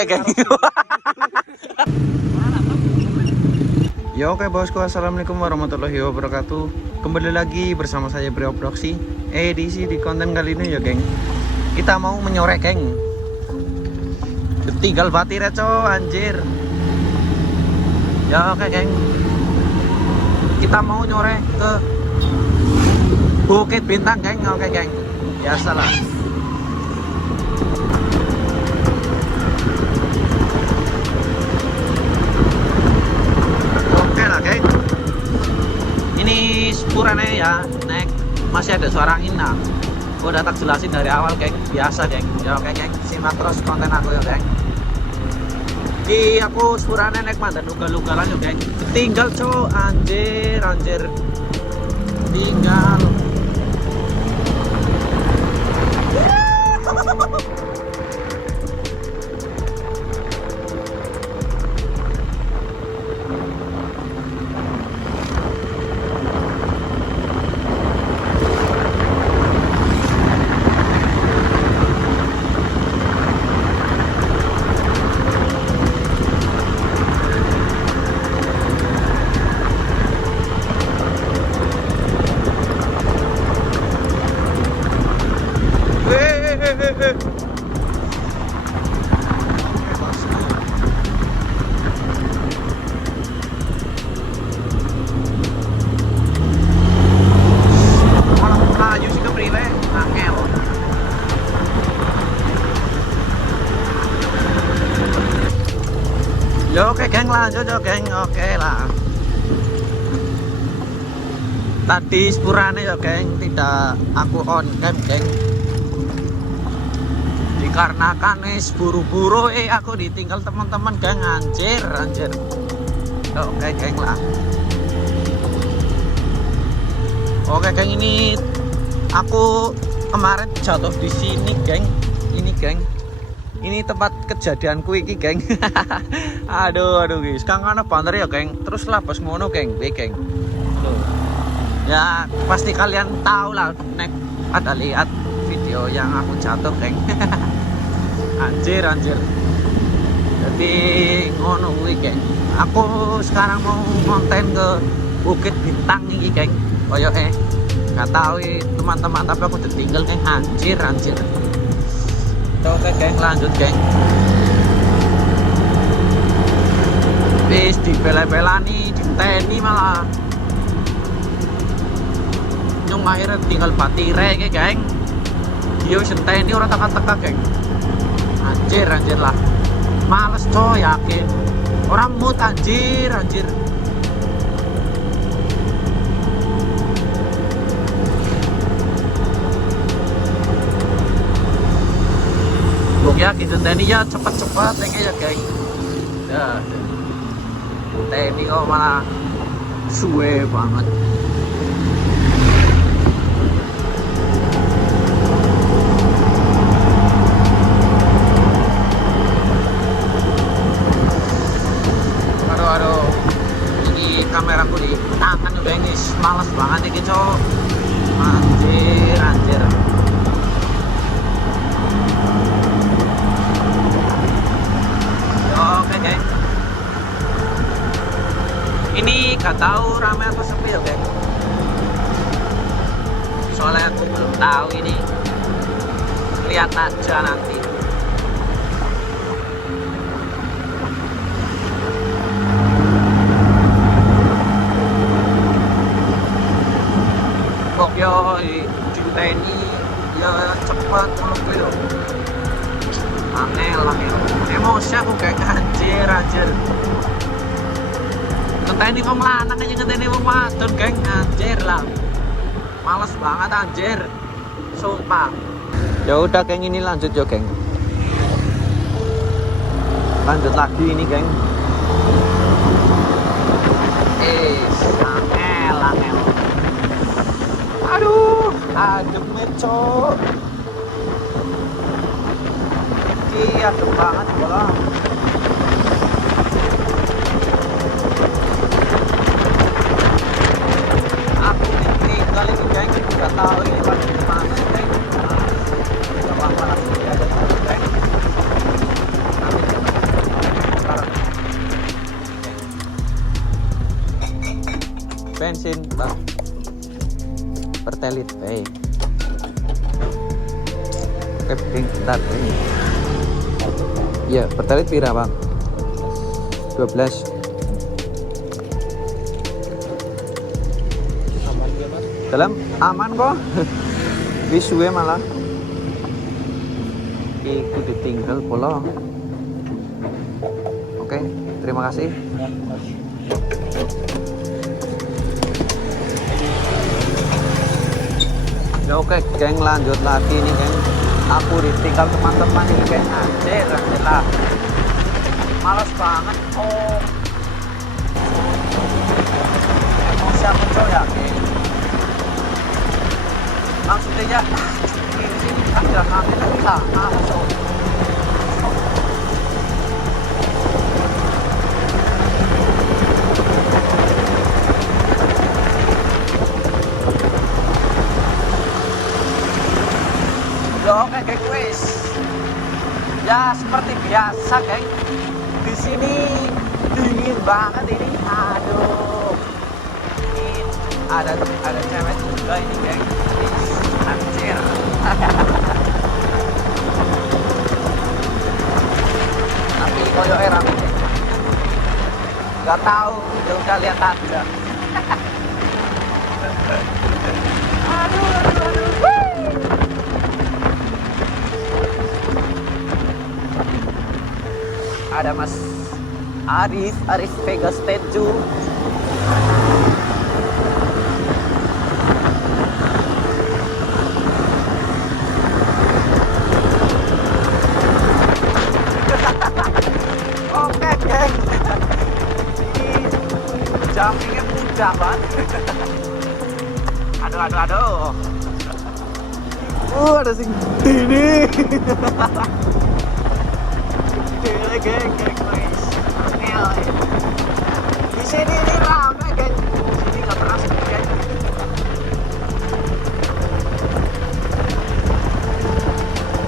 oke geng. Ya oke bosku, assalamualaikum warahmatullahi wabarakatuh. Kembali lagi bersama saya Brio Proxy. Edisi di konten kali ini ya geng, kita mau menyorek geng. Tinggal batir co anjir. Ya oke geng, kita mau nyorek ke Bukit Bintang geng. Oke geng, biasalah. Geng, ini sepurannya ya, nek masih ada suara angin. Nah, gue udah tak jelasin dari awal geng, biasa geng. Ya oke geng, simak terus konten aku ya geng. Di aku sepurannya nek mandan ugal-ugalan ya geng. Tinggal co, anjir tinggal. Yo oke geng, lanjut yo geng, oke lah. Tadi sepurane yo geng, tidak aku on cam geng. Dikarenakan buru-buru aku ditinggal teman-teman geng, anjir. Oke geng lah. Oke geng, ini aku kemarin jatuh di sini geng. Ini geng, ini tempat kejadianku iki geng. aduh guys, kang ana banter ya geng. Terus lah bos ngono geng, geng. Tuh. Ya pasti kalian tahu lah nek ada lihat video yang aku jatuh geng. anjir. Jadi ngono kuwi geng. Aku sekarang mau konten ke Bukit Bintang iki geng. Koyoke nggak tahu teman-teman, tapi aku ditinggal geng, anjir. Oke geng, lanjut geng. Wis dibela-belani, diteni malah. Nyong akhirnya tinggal batire ke geng. Dia wis enteni ora teka-teka geng. Anjir lah. Males coy, yakin. Orang mood anjir. Ya gitu tadi ya, cepat ya geng. Ya tadi kok malah suwe banget. Aduh, ini kameraku di tangan udah ini males banget ini cowok. Anjir. Oke geng, ini gak tahu ramai atau sepi ya geng. Soalnya aku belum tahu ini, lihat aja nanti. Kok yo diteni ya cepet muluk yo. Angel emosi aku kayak anjir. Ngenteni wong lanang aja ngenteni wong wadon geng, anjir lah. Males banget anjir. Sumpah. Ya udah geng, ini lanjut yo geng. Lanjut lagi ini geng. Angel. Aduh, adem cok. Iya, adem banget bola. Aku ditinggal ini geng, nggak tahu ini mana geng. Coba langsung aja geng. pertelit. Oke, bentar. Iya, pertelit pira, Bang? 12. Aman ya Mas? Dalam aman kok. Wis suwe malah. Iku ditinggal pola. Oke, terima kasih. Ya oke, geng, lanjut lagi nih, geng. Aku ditinggal teman-teman nih, geng. Anjir lah. Males banget. Oh. Emosi aku coy ya, geng. Maksudnya ya, ini sini ada kami bisa masuk. Oke, geng, wis. Ya seperti biasa, geng. Di sini dingin banget ini. Aduh. Ini ada cewek juga ini, geng. Anjir. Tapi koyo rame. Gak tahu, udah lihat aja. Aduh. Ada Mas Arif Vega Statue. Oke, geng. Ini jumpingnya mudah banget. Aduh. Ada sing ini. Geng, guys. Di sini ini rame, geng. Di sini nggak pernah sepi, geng.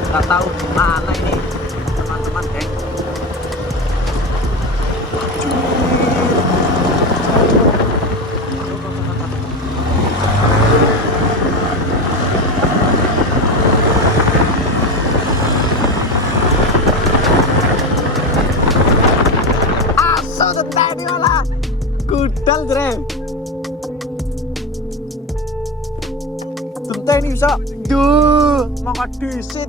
Nggak tahu di mana ini, teman-teman, geng. Tadi malah gudal jre. Tentang ini bisa. Duh, maka disit.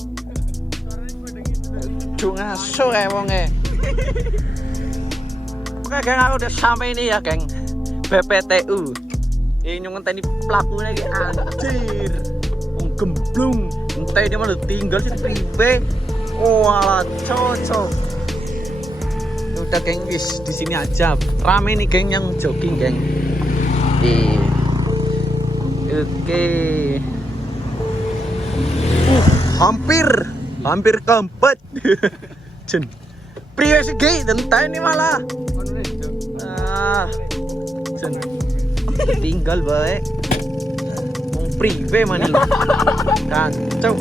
Ngaso kayak wonge. Oke, geng, aku udah sampai ini ya, geng. BPTU. Ini ngenteni pelakunya kayak anjir. Gemblung. Entah dia malah tinggal sih pribe. Walah, cocok. Udah, geng, wis di sini aja. Rame nih, geng, yang jogging, geng. Oke. Hampir keempat. Jen. Priwe sih, geng, tentai ini malah. Jen. Tinggal baik. Wong priwe mani. Kacau.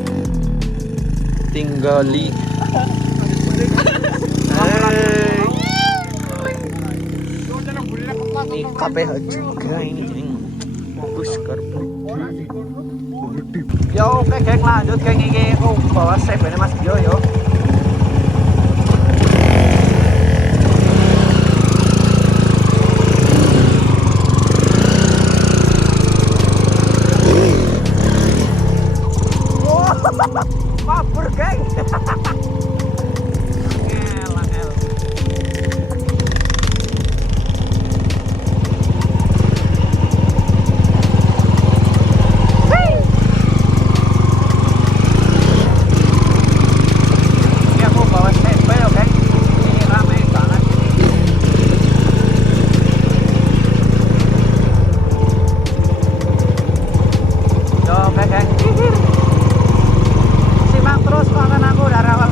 Tinggali. Ini KPH juga ini, geng. Puskar ya oke, geng, lanjut, geng. Ini bawa save ini Mas Dio yo. Mabur, geng. Simak terus konten aku dari awal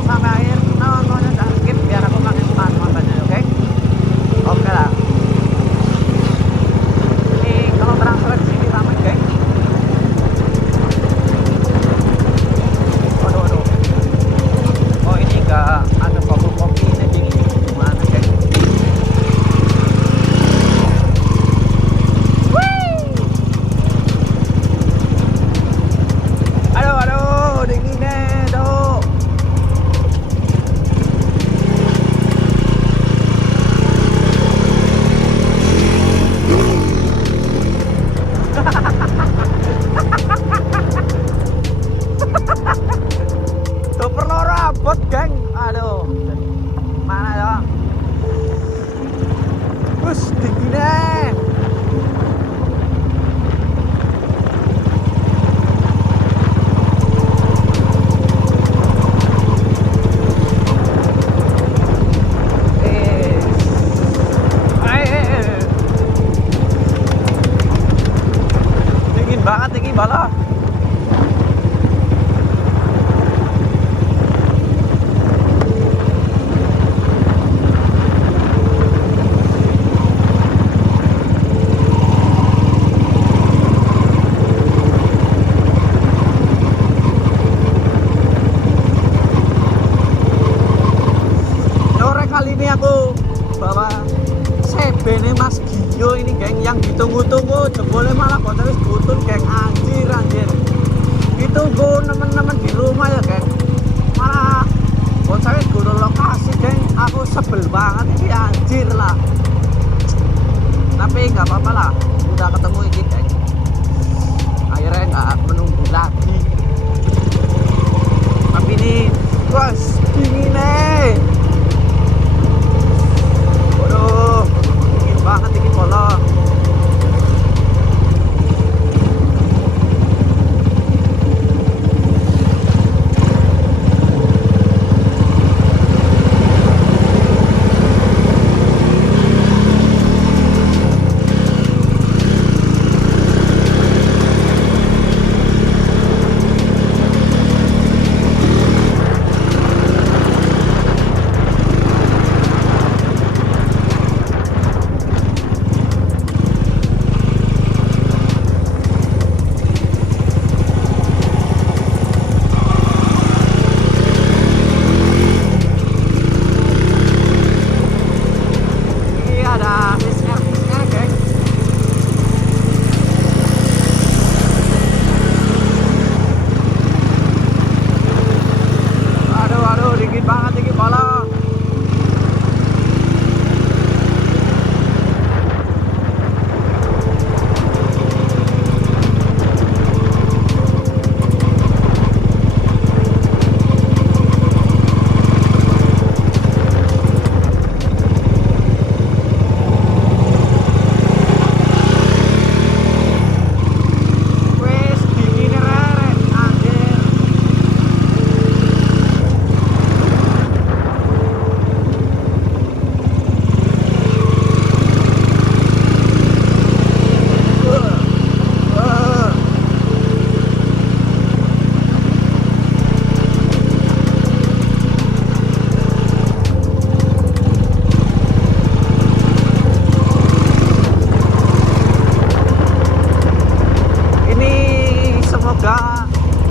ditunggu-tunggu jebole malah bocah wis butun geng, anjir anjir. Ditunggu temen-temen di rumah ya geng, malah bocah wis guru lokasi geng. Aku sebel banget ini anjir lah, tapi nggak apa-apa lah, udah ketemu ini geng. Akhirnya nggak menunggu lagi, tapi ini was dingin nih. Waduh, dingin banget ini kolong.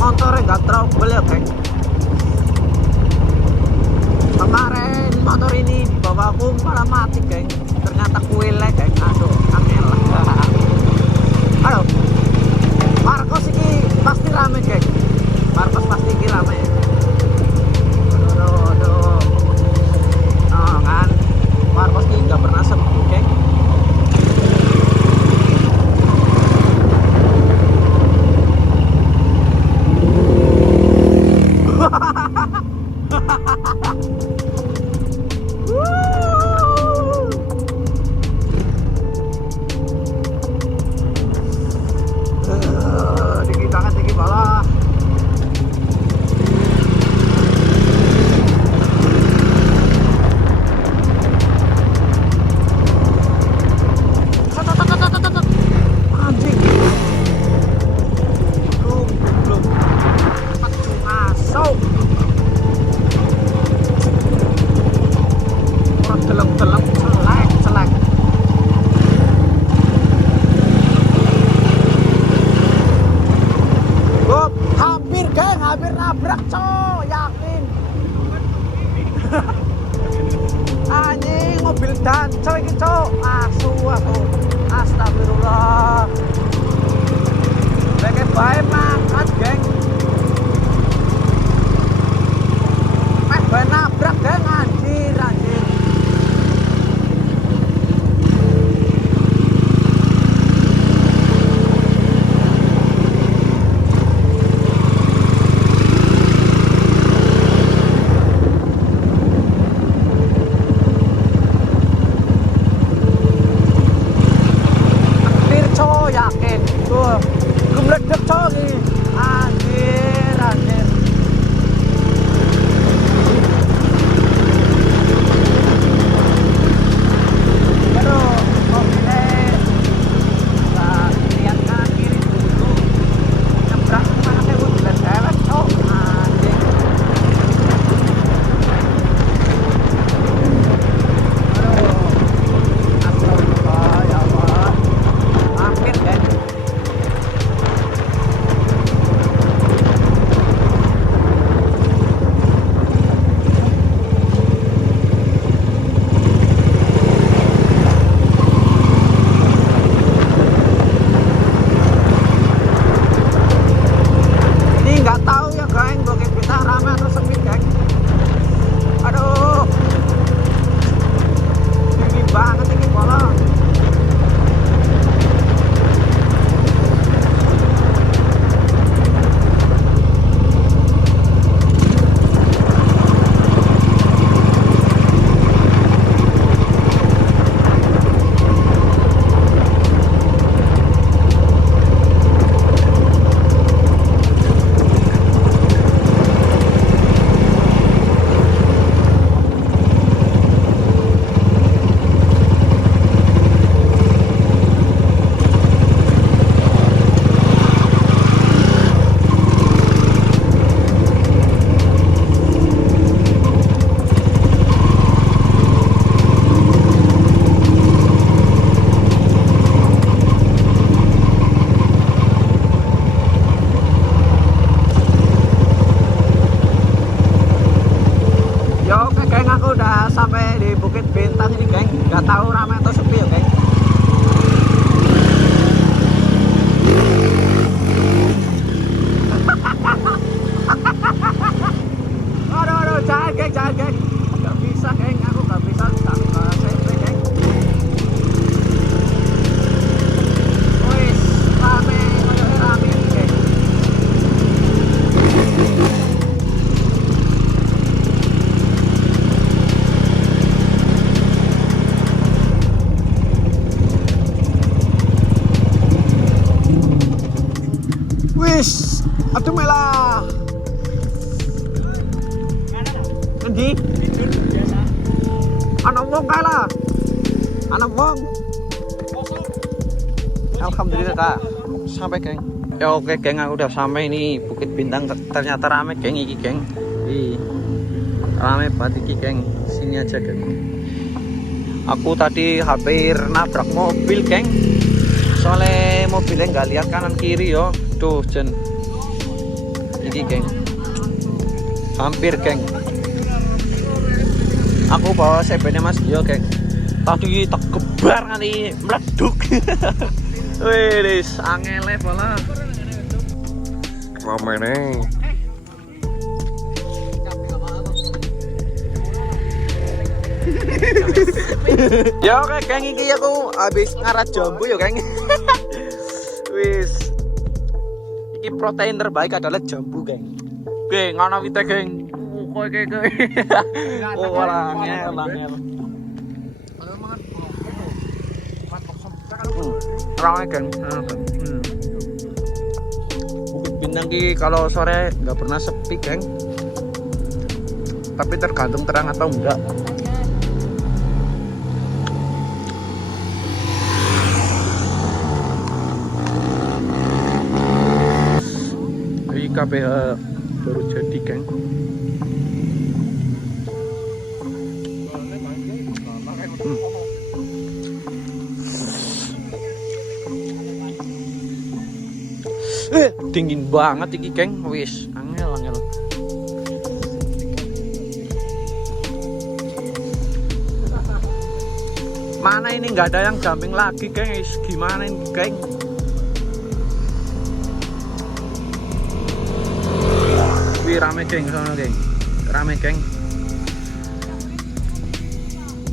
Motornya nggak trouble ya geng. Kemarin motor ini dibawa aku malah mati geng, ternyata kuilnya geng. Aduh angel lah. Aduh Marcos ini pasti rame geng, Marcos pasti ini rame. Aduh oh, kan Marcos ini nggak pernah sepi geng. Dikit banget dikit malah. Anjing. Belum. Pacu masuk. Orang teleng-teleng celek. Hampir geng, hampir nabrak cowok, yakin. Anjing mobil dancel iki cowok, asu aku. Astagfirullah. Lagi bae mangkat geng. Bae nabrak geng, anjir. Yakin tuh, gue meledak cowok nih, anjir. Endi? Anak wong kae lah. Anak wong. Alhamdulillah kak. Sampai geng. Ya oke geng, aku udah sampai ini Bukit Bintang. Ternyata rame geng iki geng. Ih, rame banget iki geng. Sini aja geng. Aku tadi hampir nabrak mobil geng. Soalnya mobilnya nggak lihat kanan kiri yo. Tuh jen. Iki geng. Hampir geng. Aku bawa CB-nya Mas Gio geng. Tadi tak kebar kali meleduk. Wis angele pala. Rame nih. Ya oke geng, iki aku habis ngarat jambu ya geng. Wis. Iki protein terbaik adalah jambu geng. Geng, ana wite geng. Kowe kowe. Oh ora angel. Ramai geng. Bukit Bintang ki kalau sore nggak pernah sepi geng. Tapi tergantung terang atau enggak. Ini KPH baru jadi geng. Dingin banget iki geng. Wis angel. Mana ini nggak ada yang jumping lagi geng. Gimana ini geng? Wih rame geng sana geng. Rame geng.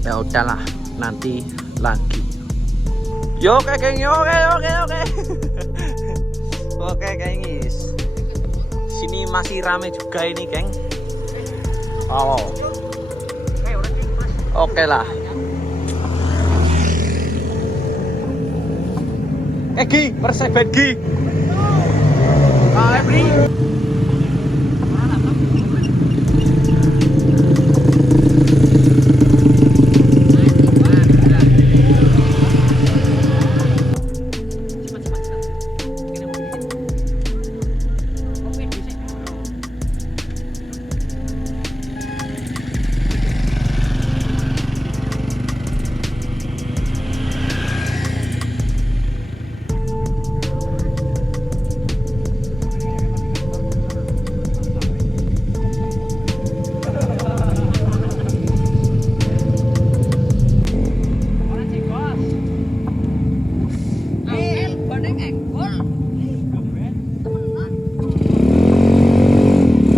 Ya udahlah, nanti lagi. Yo oke geng, oke. Oke geng, sini masih rame juga ini geng. Oh, oke lah. Gi, Persebet Gi. Every.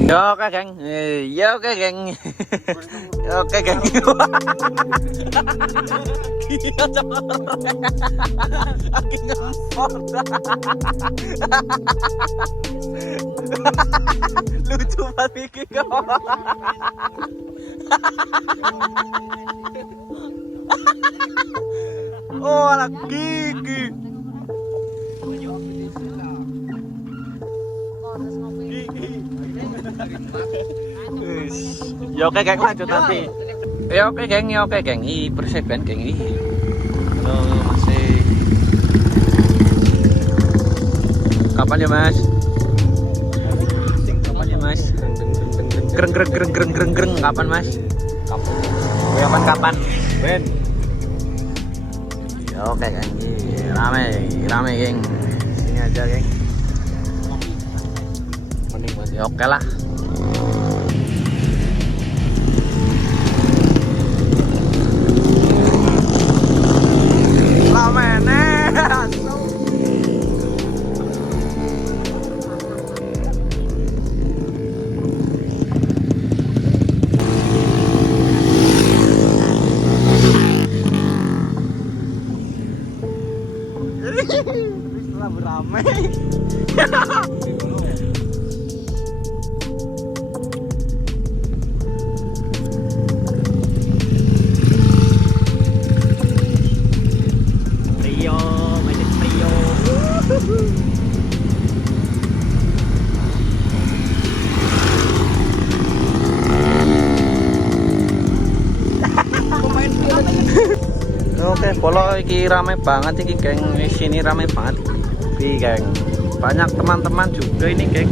Yo oke geng, oke geng. Oke geng. Gila coba. Aki ngempot. Lucu banget iki kok. Oh lagi. Ya oke geng, lanjut nanti. Ya oke geng, ini Perseban geng ini. Masih. Kapan ya Mas? Greng. Kapan Mas? Kapan? Ben. Ya oke geng, rame geng. Sini aja geng. Ya oke lah. Setelah beramai. Malioboro iki rame banget iki, geng. Di sini rame banget iki, geng. Banyak teman-teman juga ini, geng.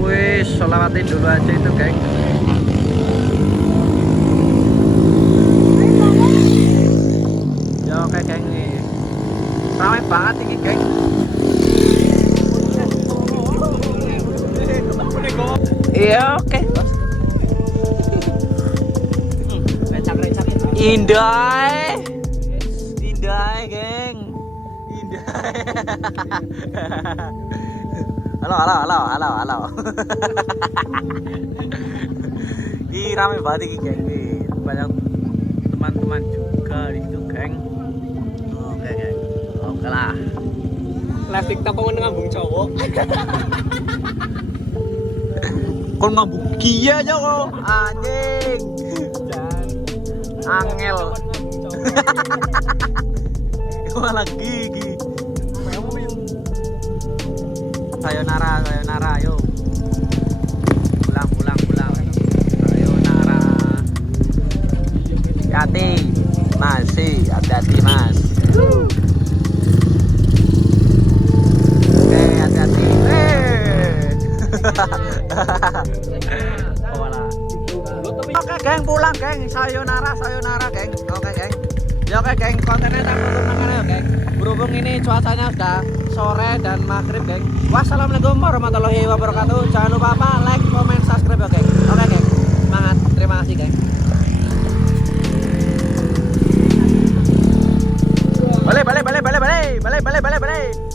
Wih, sholawatin dulu aja itu, geng. Ya oke, geng. Ramai banget ini, geng. Iya, oke. Indah. Indah, geng. Indah. Halo. Ih, rame banget ini, geng. Banyak teman-teman juga di situ, geng. Oke, geng. Oke lah. Live TikTok kok ngambung cowok. Kon ngambung kia aja kok. Anjing. Angel. Malah gigi. Sayonara, yo. Pulang. Sayonara. Hati, masih hati-hati, Mas. Oke, hati-hati. Oke, geng, pulang, geng. Sayonara, geng. Oke, geng. Ya oke, geng, kontennya sampai turunangan ya, geng. Berhubung ini cuacanya sudah sore dan maghrib, geng. Wassalamualaikum warahmatullahi wabarakatuh. Jangan lupa like, comment, subscribe ya, geng. Oke, geng. Semangat. Terima kasih, geng. Balik.